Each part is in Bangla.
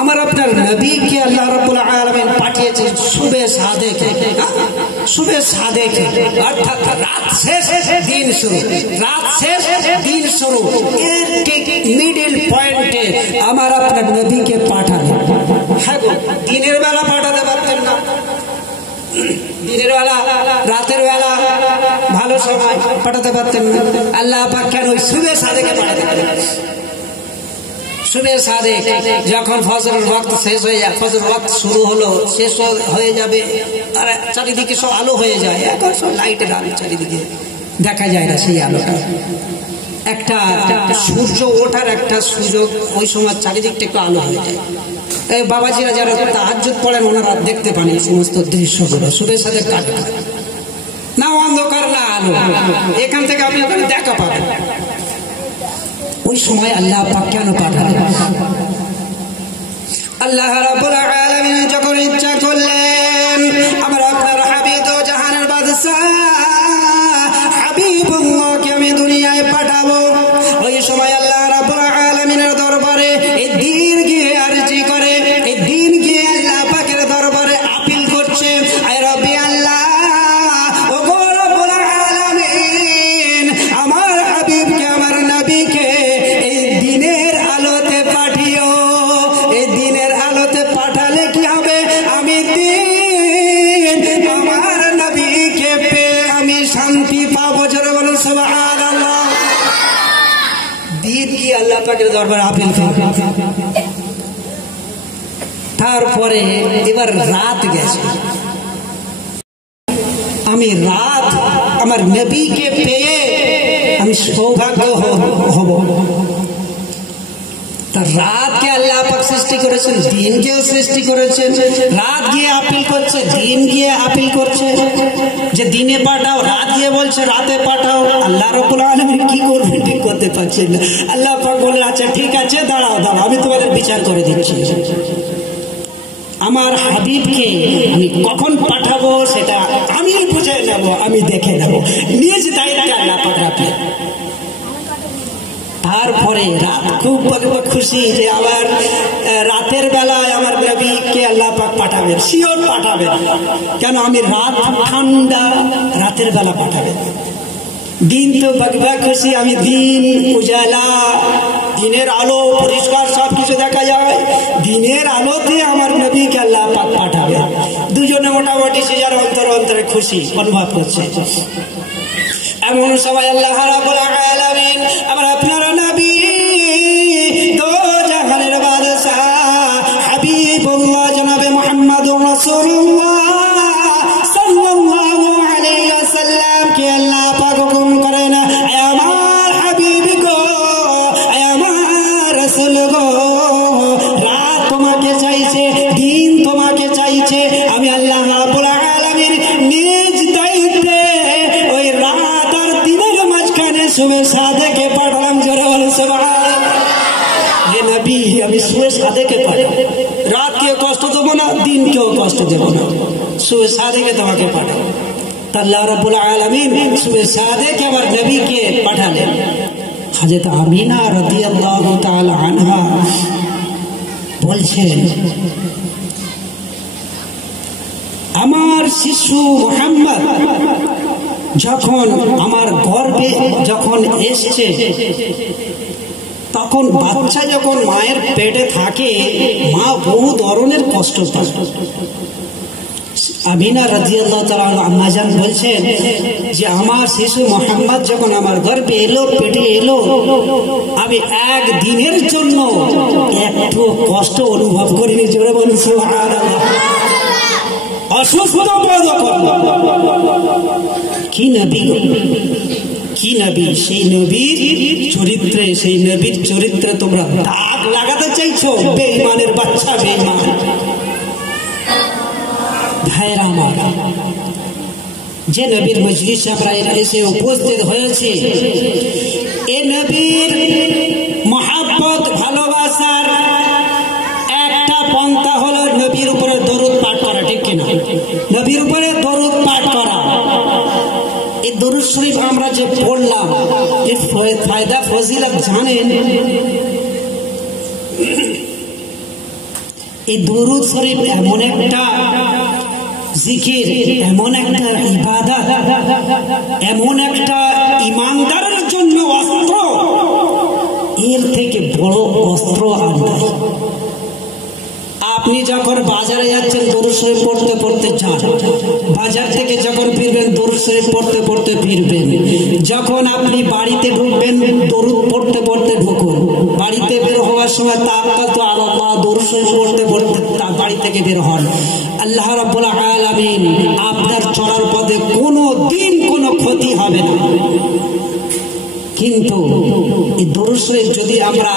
আমার আপনার নবীকে আল্লাহ রাব্বুল আলামিন পাঠিয়েছেন শুবে সাদেকে, শুবে সাদেকে, অর্থাৎ রাত শেষ দিন শুরু, রাত শেষ দিন শুরু, এর ঠিক মিডল পয়েন্টে আমার আপনার নবীকে পাঠালেন। হ্যাঁ গো, দিনের বেলা পাঠাতে পারতেন না, দিনের বেলা রাতের বেলা ভালো সময় পাঠাতে পারতেন না, আল্লাহ পাক কেন শুবে সাদেকে পাঠাতে পারেন? শুবে সাদেক যখন ফজরের ওয়াক্ত শেষ হয়ে যায়, ফজরের ওয়াক্ত শুরু হলো, শেষ হয়ে যাবে, আর চারিদিকে সব আলো হয়ে যায়, এখন সব লাইটের আলো, চারিদিকে দেখা যায় না সেই আলোটা। একটা সূর্য ওঠার একটা সুযোগ, ওই সময় চারিদিকটা একটু আলো হয়ে যায়। বাবাজিরা যারা তাহাজ্জুদ পড়েন ওনারা দেখতে পান এই সমস্ত দৃশ্যগুলো, শুবে সাদেক কাটে না অন্ধকার না আলো, এখান থেকে আপনি ওখানে দেখা পাবেন। ওই সময় আল্লাহ পাক কেন পাঠালেন? আল্লাহ রাব্বুল আলামিন যখন ইচ্ছা করলেন আমার আপনার হাবিব ও জাহানের বাদশা হাবিবুল্লাহকে আমি দুনিয়ায় পাঠাবো, ওই সময় আল্লাহ রাব্বুল আলামিনের দরবারে এই দিন গিয়ে আরজি করে, এই দিন গিয়ে আল্লাহ পাকের দরবারে আপিল করছে, আয় রব্বি আল্লাহ, ও গো রাব্বুল আলামিন, আমার হাবিবকে আমার নবীকে এই দিনের আলোতে পাঠিও। এই দিনের আলোতে পাঠালে কি হবে? আমি দিন আমার নবীকে পেয়ে আমি শান্তি পাবো। জোরে বলুন সুবহানাল্লাহ। দিন কি আল্লাহ পাকের দরবারে আপিল করবে। তারপরে এবার রাত গেছে, আমি রাত আমার নবীকে পেয়ে আমি সৌভাগ্য হব। তার রাতকে আল্লাহ পাক সৃষ্টি করেছেন, দিনকেও সৃষ্টি করেছেন, রাত গিয়ে আপিল করছে, দিন গিয়ে আপিল করছে যে দিনে পাঠাও, রাত গিয়ে বলছে রাতে পাঠাও। আল্লাহ রাব্বুল আলামিন কি করবেন ঠিক করতে পারছেন না। আল্লাহ পাক বলে আচ্ছা ঠিক আছে, দাঁড়াও দাঁড়াও, আমি তোমাদের বিচার করে দিচ্ছি। আমার হাবিবকে আমি কখন পাঠাবো সেটা আমি বুঝে নেব, আমি দেখে নেব, নিজ দায়িত্বে আল্লাহ পাক রাখবে। তারপরে রাত খুব খুশি যে আবার রাতের বেলায় আমার নবীকে আল্লাহ পাক পাঠাবেন, শিওর পাঠাবেন। কেন? আমি রাত ঠান্ডা, রাতের বেলা পাঠাবেন। দিন তো বাগবা খুশি, আমি দিন উজালা, দিনের আলো পরিষ্কার সবকিছু দেখা যায়, দিনের আলোতে আমার নবীকে আল্লাহ পাক পাঠাবে। দুজনে মোটামুটি সে যার অন্তরে অন্তরে খুশি অনুভব করছে। এমন সময় আল্লাহ রাব্বুল আলামিন আমার আপনার নবী তো জাহানের বাদশা হাবিবুল্লাহ জনাবে মুহাম্মদুর রাসূলুল্লাহ সাল্লাল্লাহু আলাইহি ওয়াসাল্লাম কে আল্লাহ পাক হুকুম করেন, আমার হাবিব গো, আমার রাসূল গো, রাত তোমাকে চাইছে, দিন তোমাকে চাইছে, আমি আল্লাহ রাব্বুল আলামিন নিজ দায়িত্বে ওই রাত আর দিনের মাঝখানে শুবে সাদেকে পাঠালাম। জোরে বলেন সুবহানাল্লাহ। হে নবী, আমি শুবে সাদেকে পাঠাবো, রাতকেও কষ্ট দেবো না, দিনকেও কষ্ট দেবো না, শুবে সাদেকে তোমাকে পাঠাবো। আল্লাহ রাব্বুল আলামিন শুবে সাদেকে আমার নবীকে পাঠালেন। হযরত আমিনা রাদিয়াল্লাহু তাআলা আনহা বলছেন, আমার শিশু মুহাম্মদ যখন আমার গর্ভে যখন এসেছে, তখন বাচ্চা যখন মায়ের পেটে থাকে, মা বহু ধরনের কষ্ট পায়। আমিনা রাদিয়াল্লাহু তাআলা আম্মা জান বলছেন যে আমার শিশু মুহাম্মদ যখন আমার গর্ভে এলো, পেটে এলো, আমি এক দিনের জন্য একটু কষ্ট অনুভব করিনি। জোরে বলুন সুবহানাল্লাহ। অসুস্থ বোধ করল। কি নবী, কি নবী, সেই নবীর চরিত্রে, সেই নবীর চরিত্রে তোমরা দাগ লাগাতে চাইছো? বেঈমানের বাচ্চা, বেঈমান ভাইরা আমার, যে নবীর মজলিসে আমরা এসে উপস্থিত হয়েছে, এ নবীর মহব্বত ভালোবাসার একটা পন্থা হলো নবীর উপরে দরুদ পাঠ করা, ঠিক কিনা? নবীর উপরে দরুদ পাঠ করা। এই দরুদ শরীফ আমরা যে পড়লাম, এর ফায়দা ফজিলত জানেন? এই দরুদ শরীফ এমন একটা জিকির, এমন একটা ইবাদত, এমন একটা ইমানদারের জন্য অস্ত্র, এর থেকে বড় অস্ত্র আর নাই। আপনি যখন বাজারে যাচ্ছেন দরুদ শরীফ পড়তে পড়তে যান, বাজার থেকে যখন ফিরবেন দরুদ শরীফ পড়তে পড়তে ফিরবেন, যখন আপনি বাড়িতে ঢুকবেন দরুদ পড়তে পড়তে ঢুকুন, বাড়িতে বের হওয়ার সময় তাওয়াক্কালতু আলাল্লাহ দরুদ শরীফ পড়তে পড়তে বাড়ি থেকে বের হন। আল্লাহ রাব্বুল আলামিন আপনার চলার পথে কোনো দিন কোনো ক্ষতি হবে না। কিন্তু এই দরুদ শরীফ যদি আমরা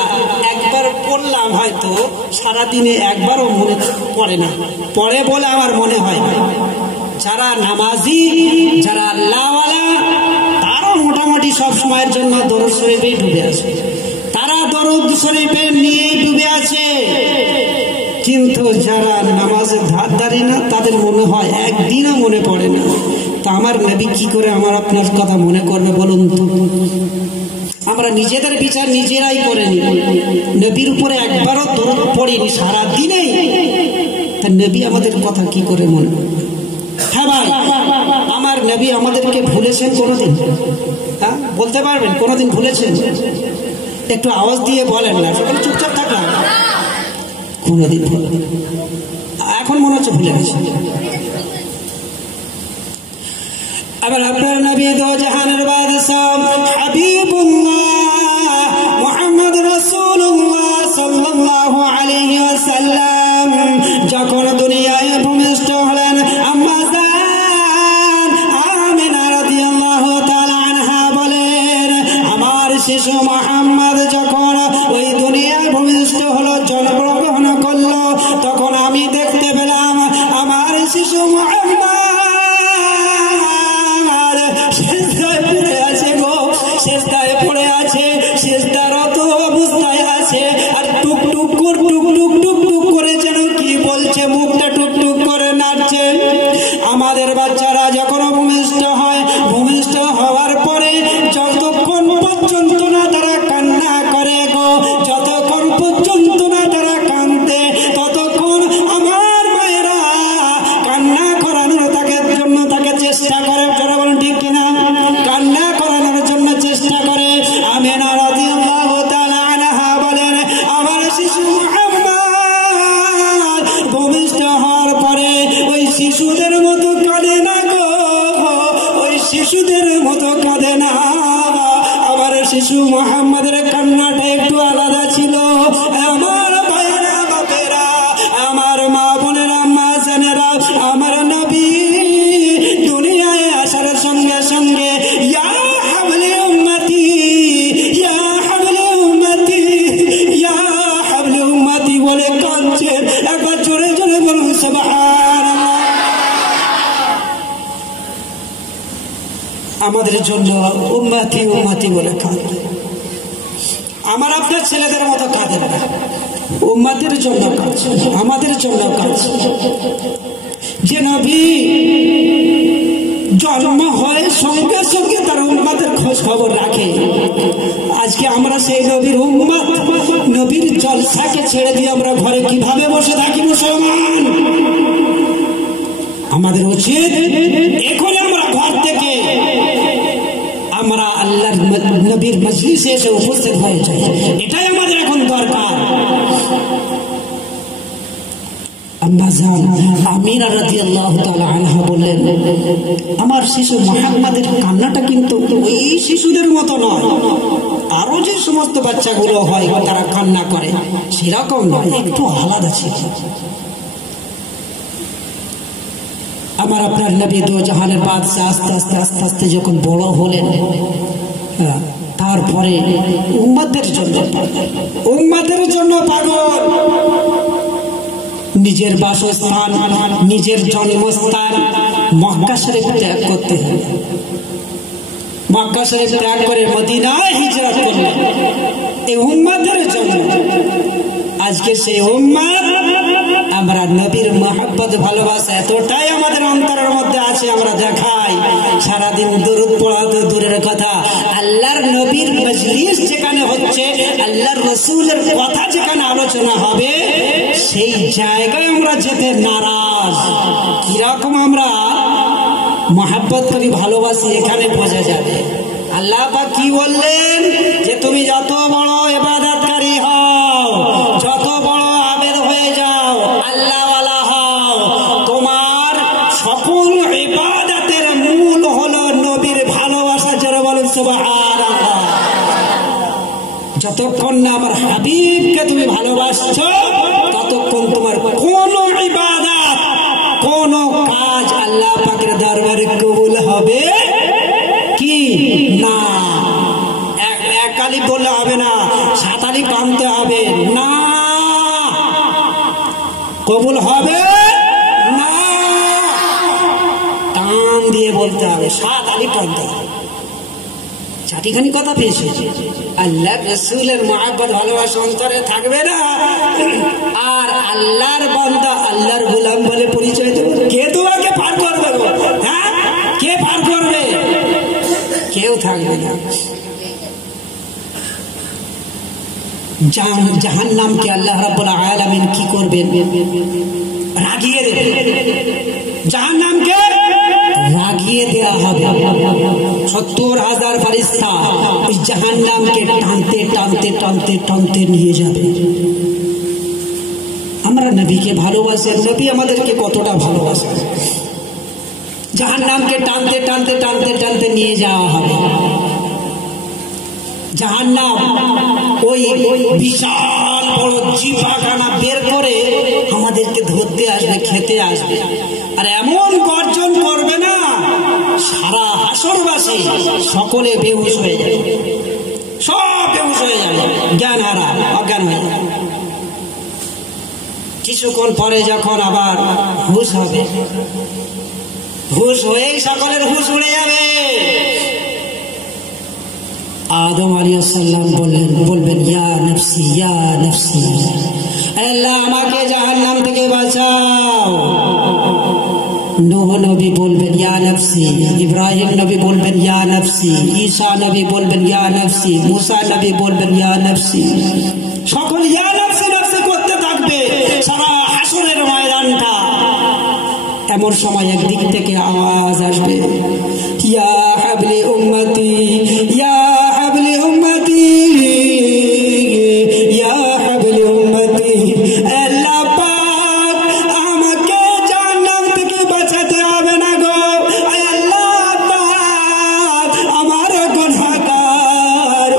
একবার পড়লাম, হয়তো সারাদিনে একবারও মনে পড়ে না, পড়ে বলে আমার মনে হয় না। যারা নামাজি, যারা আল্লাহওয়ালা, তারা মোটামুটি সব সময়ের জন্য দরুদ শরীফেই ডুবে আছে, তারা দরুদ শরীফের নিয়েই ডুবে আছে। কিন্তু যারা নামাজের ধারধারি না, তাদের মনে হয় একদিনও মনে পড়ে না। তা আমার নবী কি করে আমার আপনার কথা মনে করবে বলুন তো? আমরা নিজেদের বিচার নিজেরাই করে নি, নবীর উপরে একবারও দরুদ পড়িনি সারা দিনেই, তা নবী আমাদের কথা কি করে মনে? হ্যাঁ ভাই, আমার নবী আমাদেরকে ভুলেছেন কোনোদিন? হ্যাঁ, বলতে পারবেন কোনোদিন ভুলেছেন? একটু আওয়াজ দিয়ে বলেন না, সকলে চুপচাপ থাকলাম। কোনোদিন ভুলে, এখন মনে হচ্ছে ভুলে গেছে। আবার আপনার নবী দো জাহানের বাদশাহ হাবিবুল্লাহ মুহাম্মদ রাসূলুল্লাহ সাল্লাল্লাহু আলাইহি ওয়াসাল্লাম যখন দুনিয়ায় ভূমিষ্ঠ হলেন, আম্মা জান আমিনা রাদিয়াল্লাহু তাআলা আনহা বলেন, আমার শিশু মুহাম্মদ যখন ওই দুনিয়ায় ভূমিষ্ঠ হলো, জন্মগ্রহণ করলো, তখন আমি দেখতে পেলাম আমার শিশু মুহাম্মদ সেজদায় পড়ে আছে, সেজদারত অবস্থায় আছে, আর টুক টুক করে যেন কি বলছে, মুখটা টুক টুক করে নাচছে। আমাদের বাচ্চারা যখন ভূমিষ্ঠ হয়, ভূমিষ্ঠ হওয়ার পরে যতক্ষণ পর্যন্ত না তারা কান্না করে গো, যতক্ষণ পর্যন্ত না তারা কাঁদে, ততক্ষণ আমার মায়েরা কান্না করানোর জন্য তাকে চেষ্টা করে। বলেন ঠিক কিনা? কান্না করানোর জন্য চেষ্টা করে। আমিনা রাদিয়াল্লাহু তাআলা আনহা বলেন, আমার শিশু মুহাম্মদ ভূমিষ্ঠ হওয়ার পরে ওই শিশুদের মতো কাঁদে না গো, ওই শিশুদের মতো কাঁদে না। আমার শিশু মুহাম্মদের কান্নাটা একটু আলাদা ছিল। আমার ভাইয়েরা, বাপেরা, আমার মা বোনেরা, মা জানেরা, আমার নবী দুনিয়ায় আসার সঙ্গে সঙ্গে ইয়া হাবলে উম্মতি, ইয়া হাবলে উম্মতি, ইয়া হাবলে উম্মতি বলে কাঁদছেন। একবার জোরে জোরে বলুন সুবহানাল্লাহ। আমাদের জন্য উম্মতি উম্মতি বলে কাঁদে। আমার আপনার ছেলেদের মতো কাঁদে না, উম্মতের জন্য কাঁদছে, আমাদের জন্য কাঁদছে। যে নবী জন্ম হয় সঙ্গে সঙ্গে তার উম্মতের খোঁজ খবর রাখে, আজকে আমরা সেই নবীর উম্মত, নবীর জলসাকে ছেড়ে দিয়ে আমরা ঘরে কিভাবে বসে থাকি মুসলমান? আমাদের উচিত এখন আমরা ঘর থেকে আমরা আল্লাহর নবীর মজলিসে এসে উপস্থিত হয়ে যাই, এটাই আমাদের এখন দরকার। আম্মা জান আমিনা রাদিয়াল্লাহু তাআলা আনহা বলেন, আমার শিশু মুহাম্মদের কান্নাটা কিন্তু ওই শিশুদের মতো নয়, আরো যে সমস্ত বাচ্চাগুলো হয় তারা কান্না করে সেরকম নয়, একটু আলাদা ছিল। আমার আপনার নবী দো জাহানের বাদশা আস্তে আস্তে আস্তে আস্তে যখন বড় হলেন, তারপরে উম্মতের জন্য পাগল। নিজের বাসস্থান, নিজের জন্মস্থান মক্কা শরীফ ত্যাগ করতে হবে। মক্কা শরীফ ত্যাগ করে মদিনায় হিজরত করলেন এই উম্মতের জন্য। আজকে সেই উম্মত আমরা নবীর মহব্বত ভালোবাসা এতটাই আমাদের অন্তরের মধ্যে আছে, আমরা দেখাই। সারাদিন দরুদ পড়া তো দূরের কথা, আল্লাহর নবীর মজলিস যেখানে হচ্ছে, আল্লাহর রসুলের কথা যেখানে আলোচনা হবে, সেই জায়গায় আমরা যেতে নারাজ। কিরকম আমরা মহব্বত করি, ভালোবাসি, এখানে বোঝা যাবে। আল্লাহ পাক কি বললেন যে তুমি যত বড় ইবাদতকারী হও, যত বড় আবেদ হয়ে যাও, আল্লাহওয়ালা হও, তোমার সকল ইবাদতের মূল হলো নবীর ভালোবাসা। যারা বলেন সুবহানাল্লাহ। যতক্ষণ না আমার হাবিবকে তুমি ভালোবাসছো, ততক্ষণ তোমার কোন ইবাদত, কোন কাজ আল্লাহ পাকের দরবারে কবুল হবে কি না। এক আলিফ বললে হবে না, 7 আলিফ টানতে হবে না, কবুল হবে না, টান দিয়ে বলতে হবে, 7 আলিফ টানতে হবে। চারটিখানি কথা পেয়েছে। আল্লাহ রাসূলের মহব্বত ভালোবাসা অন্তরে থাকবে না, আর আল্লাহর বান্দা আল্লাহর গোলাম বলে পরিচয় দেবে, কে তোমাকে পার করবে? হ্যাঁ, কে পার করবে? কেউ থাকবে না। জাহান্নামকে আল্লাহ রাব্বুল আলামিন কি করবেন? রাগিয়ে দেবেন। জাহান্নামকে রাগিয়ে দেওয়া হবে। 70,000 ফেরেশতা ওই জাহান্নামকে টানতে টানতে টানতে টানতে নিয়ে যাবে। আমরা নবীকে ভালোবাসি, নবী আমাদেরকে কতটা ভালোবাসে। জাহান্নামকে টানতে টানতে টানতে টানতে নিয়ে যাওয়া হবে। জাহান্নাম ওই বিশাল বড় জিহ্বাখানা বের করে আমাদেরকে ধরতে আসবে, খেতে আসবে, আর এমন গর্জন করবে না, সারা হাসরবাসী সকলে বেহুশ হয়ে যাবে, সব বেহুশ হয়ে যাবে, জ্ঞান হারা, অজ্ঞান হয়ে যাবে। কিছুক্ষণ পরে যখন আবার হুশ হবে, হুশ হয়েই সকলের হুশ উড়ে যাবে। আদম আলাইহিস সালাম বলবেন ইয়া নফসি ইয়া নফসি, আল্লাহ আমাকে জাহান্নাম থেকে বাঁচাও। নূহ নবী বলবেন ইয়া নফসি, ইব্রাহিম নবী বলবেন ইয়া নফসি, ঈসা নবী বলবেন ইয়া নফসি, মুসা নবী বলবেন ইয়া নফসি। সকল ইয়া নফসি নফসি করতে থাকবে সারা হাসরের ময়দানটা। এমন সময় একদিক থেকে আওয়াজ আসবে, ইয়া হাবলি উম্মতি, ইয়া হাবলি উম্মতি, ইয়া হাবলি উম্মতি। আল্লাহ পাক আমাকে জাহান্নাম থেকে বাঁচাতে হবে না গো। আল্লাহ পাক আমার গুনাহগার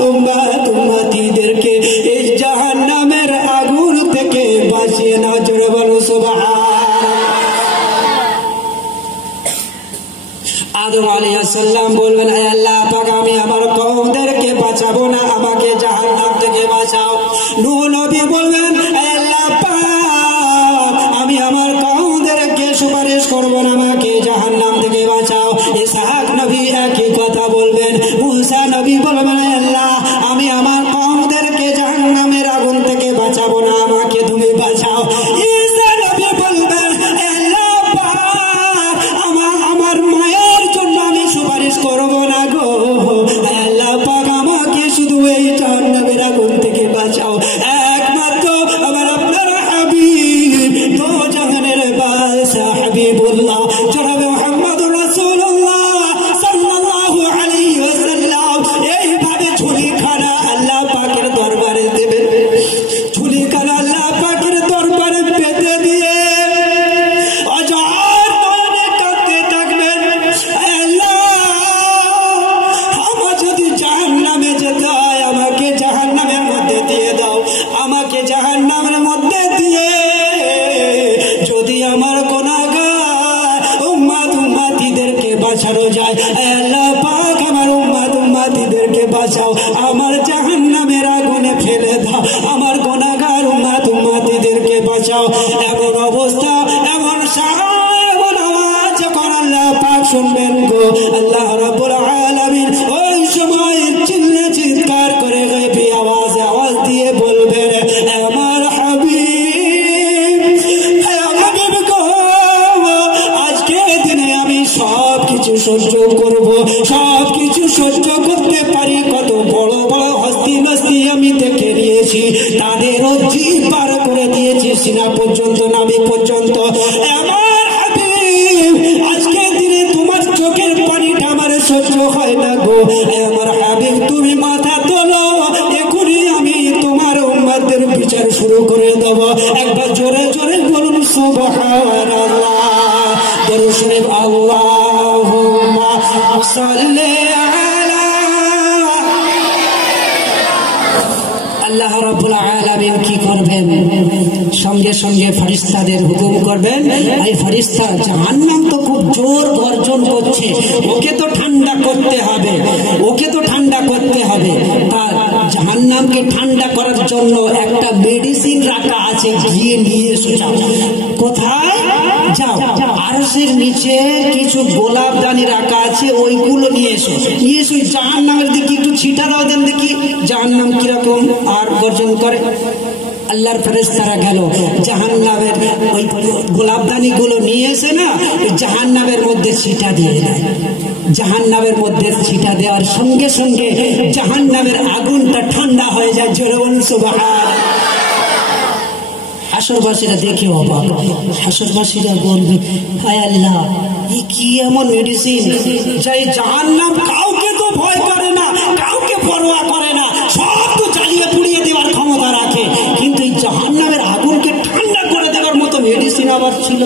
উম্মতিদেরকে এই জাহান্নামের আগুন থেকে বাঁচিয়ে নাও। জোরে বলো সুবহানাল্লাহ। আদম আলাইহিস সালাম বলবেন আল্লাহ পাক আমি আমার কওমদেরকে বাঁচাবো না, আমাকে জাহান্নাম থেকে বাঁচাও। নূহ নবী বলবেন আল্লাহ পাক আমি আমার কওমদেরকে সুপারিশ করব না, আমাকে জাহান্নাম থেকে বাঁচাও। ইসহাক নবী একই কথা বলবেন। মুসা নবী বলবেন আল্লাহ আমি আমার কওমদেরকে জাহান্নামের আগুন থেকে বাঁচাবো না, আমাকে তুমি বাঁচাও। ঈসা নবী বলবেন আল্লাহ পাক আমার মায়ের জন্য আমি সুপারিশ করব না গো। আল্লাহ পাক আমাকে শুধু এই জাহান্নামের আগুন থেকে বাঁচাও। একমাত্র আমার আপনার হাবিব, দো জাহানের বাদশাহ হাবিবুল্লাহ জনাবে মুহাম্মদুর রাসূলুল্লাহ সাল্লাল্লাহু আলাইহি ওয়াসাল্লাম এইভাবে ঝুলিখানা আল্লাহ পাকের দরবারে দেবেন। ঝুলিখানা আল্লাহ পাকের দরবারে পেতে দিয়ে অঝর নয়নে কাঁদতে থাকবেন, আল্লাহ আমার যদি জাহান্নামে যেতে হয় আমাকে জাহান্নামের মধ্যে দিয়ে দাও, আমাকে জাহান্নামের মধ্যে দিয়ে যদি আমার গুনাহগার উম্মতিদেরকে বাঁচানো যায়, আল্লাহ পাক আমার উম্মতিদেরকে বাঁচাও, আমার জাহান্নামের আগুনে ফেলে দাও, আমার গুনাহগার উম্মতিদেরকে বাঁচাও। এমন অবস্থা, এমন এমন আওয়াজ যখন আল্লাহ পাক শুনবেন গো, আল্লাহ রাব্বুল আলামিন ওই সময় চিৎকার করে গায়বী আওয়াজ দিয়ে বলবেন আমার হাবিব, হাবিব গো আজকে দিনে আমি সব কিছু সহ্য করব, সব কিছু সহ্য করতে পারি। কত বড় বড় হস্তি নস্তি আমি দেখে নিয়েছি, তাদেরও জিভ পার করে দিয়েছি, সিনা পর্যন্ত নাভি পর্যন্ত। আমার হাবিব আজকে দিনে তোমার চোখের পানিটা আমার সহ্য হয় না গো। আমার হাবিব তুমি মাথা তোলো, এখনই আমি তোমার উম্মতের বিচার শুরু করে দেব। একবার জোরে জোরে বলুন সুবহানাল্লাহ। দরুদ শরীফ আল্লাহুম্মা সাল্লি আলা। আল্লাহ রাব্বুল আলামিন কি করবেন? সঙ্গে সঙ্গে ফেরেশতাদের হুকুম করবেন। এই ফেরেশতা জাহান্নাম তো খুব জোর গর্জন করছে, ওকে তো ঠান্ডা করতে হবে, ওকে তো ঠান্ডা করতে হবে। তার জাহান্নামকে ঠান্ডা করার জন্য একটা মেডিসিন রাখা আছে, গিয়ে নিয়ে এসো। কোথায় যাও? আরশের নিচে কিছু গোলাপদানি রাখা আছে, ওইগুলো নিয়ে এসো। নিয়ে এসো জাহান্নামের দিকে একটু ছিটা দাও, দেন দেখি জাহান্নাম কিরকম আর গর্জন করে। আল্লাহর ফেরেশতারা গেল জাহান্নামের ওই গোলাপদানি গুলো নিয়ে এসে না জাহান্নামের মধ্যে ছিটা দিয়ে দেয়। জাহান্নামের মধ্যে ছিটা দেওয়ার সঙ্গে সঙ্গে জাহান্নামের আগুনটা ঠান্ডা হয়ে যায়। জোরে বলুন সুবহানাল্লাহ। হাসরবাসীরা দেখে অবাক। হাসরবাসীরা বলবে, হায় আল্লাহ, এই কি এমন মেডিসিন যাই জাহান্নাম কাউকে তো ভয় করে না, কাউকে পরোয়া করে না, সব তো জ্বালিয়ে পুড়িয়ে দেওয়ার ক্ষমতা রাখে, কিন্তু এই জাহান্নামের আগুনকে ঠান্ডা করে দেওয়ার মতো মেডিসিন আবার ছিল।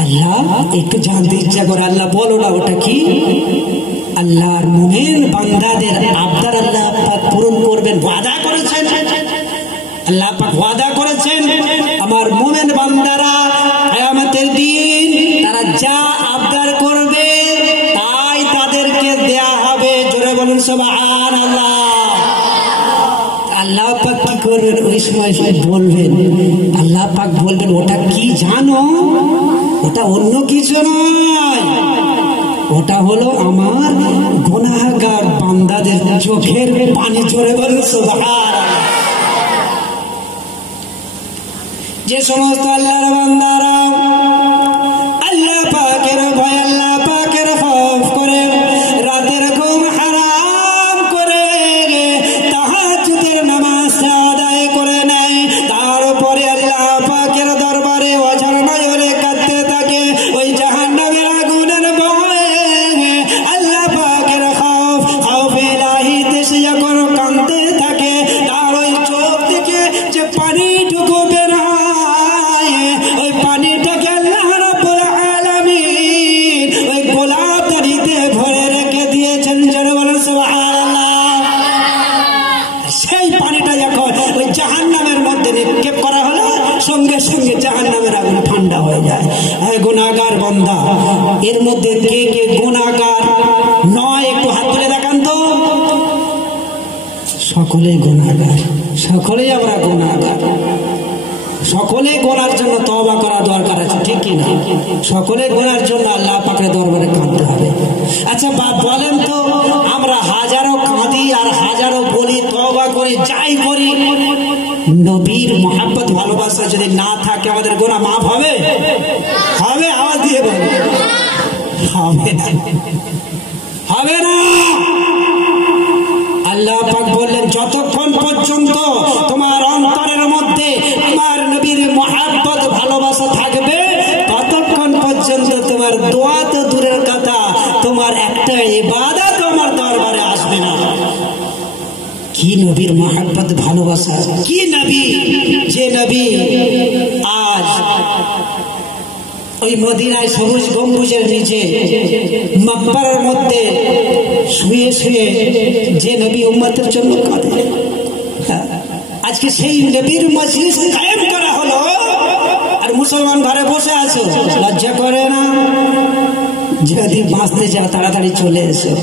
আল্লাহ একটু জানতে ইচ্ছা করে, আল্লাহ বলো না ওটা কি? আল্লাহর মুমিন বান্দাদের আবদার আল্লাহ পাক পূরণ করবেন, ওয়াদা করেছেন। আল্লাহ পাক ওয়াদা করেছেন আমার মুমিন বান্দারা কিয়ামতের দিন তারা যা আবদার করবে তাই তাদেরকে দেয়া হবে। জোরে বলুন সুবহানাল্লাহ। আল্লাহ পাক কি করবেন? ওই সময় বলবেন, আল্লাহ পাক বলবেন, ওটা কি জানো? ওটা অন্য কিছু নয়, ওটা হলো আমার গুনাহগার বান্দাদের চোখের পানি। জোরে বলুন সুবহানাল্লাহ। যে সমস্ত আল্লাহর বান্দারা আল্লাহ পাকের ভয়, আল্লাহ পাকের খৌফ করে রাতের ঘুম হারাম করে তাহাজ্জুদের নামাজ আদায় করে নেয়, তারপরে আল্লাহ পাকের দরবারে অঝর নয়নে কাঁদতে থাকে, ওই জাহান্নামের আগুনের ভয়ে আল্লাহ পাকের খৌফ ইলাহিতে সে যখন কাঁদতে থাকে, তার ওই চোখ থেকে যে পানি ঢুকে বের হয়, ওই পানিটাকে আল্লাহ রাব্বুল আলামিন ওই গোলাপদানিতে ভরে রেখে দিয়েছেন। জোরে বলুন সুবহানাল্লাহ। সেই পানিটা যখন ওই জাহান্নামের মধ্যে নিক্ষেপ করা হলো, সঙ্গে সঙ্গে জাহান্নামের আগুন ঠান্ডা হয়ে যায়। গুনাহগার বান্দা, এর মধ্যে কে কে গুনাহগার নয় একটু হাত তুলে দেখান তো। সকলেই গুনাহগার, সকলেই আমরা গুনাহগার। সকলে গোনার জন্য তওবা করা দরকার আছে, ঠিক কি না? সকলে গোনার জন্য আল্লাহ পাকের দরবারে কাঁদতে হবে। আচ্ছা বলেন তো, আমরা হাজারো কাঁদি আর হাজারো বলি, তওবা করি, যাই করি, নবীর মহব্বত ভালোবাসা যদি না থাকে আমাদের গোনা মাফ হবে? হবে? আওয়াজ দিয়ে বলুন। হবে না, হবে না। আল্লাহ পাক বললেন, যতক্ষণ পর্যন্ত তোমার অন্তরের মধ্যে আমার নবীর মহব্বত ভালোবাসা থাকবে, ততক্ষণ পর্যন্ত তোমার দোয়া তো দূরের কথা, তোমার একটা ইবাদত আমার দরবারে আসবে না। কি নবীর মহব্বত ভালোবাসা, কি নবী! যে নবী আজ ওই মদিনায় সবুজ গম্বুজের নিচে মাকবারার মধ্যে শুয়ে শুয়ে যে নবী উম্মতের জন্য কাঁদে, আজকে সেই নবীর মজলিস কায়েম করা হলো, আর মুসলমান ঘরে বসে আছো, লজ্জা করে না? যদি বাঁচতে চাও তাড়াতাড়ি চলে এসো।